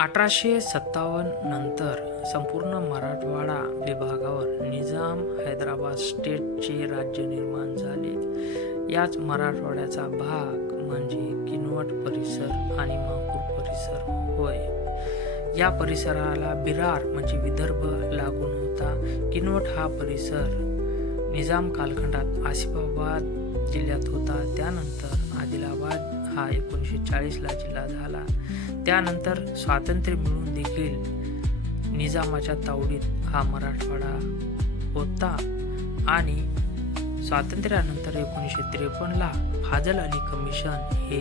1857 नंतर संपूर्ण मराठवाडा विभागावर निजाम हैदराबाद स्टेटचे राज्य निर्माण झाले. याच मराठवाड्याचा भाग म्हणजे किनवट परिसर आणि माहूर परिसर होय. या परिसराला बिरार म्हणजे विदर्भ लागून होता. किनवट हा परिसर निजाम कालखंडात आसिफाबाद जिल्ह्यात होता. त्यानंतर आदिलाबाद हा 1940 ला जिल्हा झाला. त्यानंतर स्वातंत्र्य मिळून देखील निजामाच्या तावडीत हा मराठवाडा होता आणि स्वातंत्र्यानंतर 1953 ला फाजल अली कमिशन हे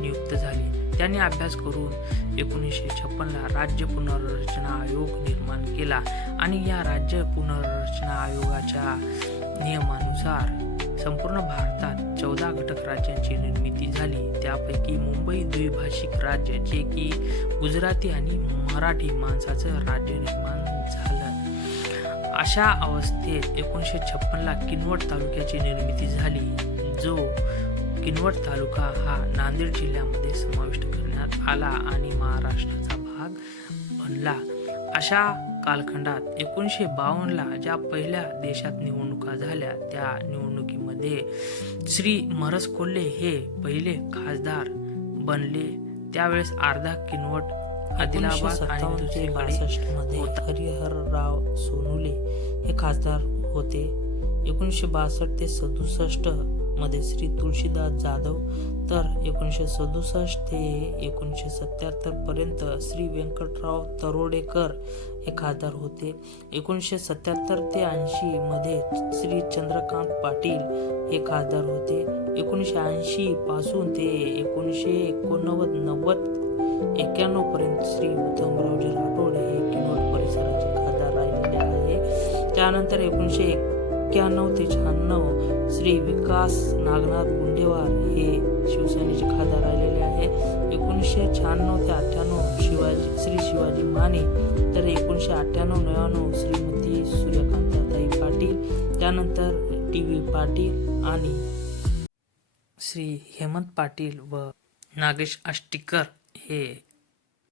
नियुक्त झाले. त्यांनी अभ्यास करून 1956 ला राज्य पुनर्रचना आयोग निर्माण केला आणि या राज्य पुनर्रचना आयोगाच्या नियमानुसार संपूर्ण भारतात 14 घटक राज्यांची निर्मिती झाली. त्यापैकी मुंबई द्विभाषिक राज्य जे की गुजराती आणि मराठी माणसाचं राज्य निर्माण झालं. अशा अवस्थेत 1956 ला किनवट तालुक्याची निर्मिती झाली, जो किनवट तालुका हा नांदेड जिल्ह्यामध्ये समाविष्ट करण्यात आला आणि महाराष्ट्राचा भाग बनला. अशा कालखंडात 1952 ला ज्या पहिल्या देशात निवडणुका झाल्या त्या निवडणुकीमध्ये श्री महरस कोल्हे हे पहिले खासदार बनले. त्यावेळेस अर्धा किनवट आदिलाबाद आणि दुसरीकडे हरिहरराव सोनुले हे खासदार होते. 1962 ते 67 मध्ये श्री तुळशीदास जाधव तर 1967 ते 1977 पर्यंत श्री व्यंकटराव तरोडेकर हे खासदार होते. 1977 ते 80 मध्ये श्री चंद्रकांत पाटील हे खासदार होते. 1980 पासून ते 1989 91 पर्यंत श्री उत्तमरावजी राठोड हे किनवट परिसराचे खासदार राहिलेले आहे. त्यानंतर 1991 ते 96 श्री विकास नागनाथ गुंडेवार हे शिवसेनेचे खासदार राहिलेले आहे. 1996 ते 98 श्री शिवाजी माने तर 1998-99 श्रीमती सूर्यकांताताई पाटील, त्यानंतर टी.व्ही. पाटील आणि श्री हेमंत पाटील व नागेश आष्टीकर हे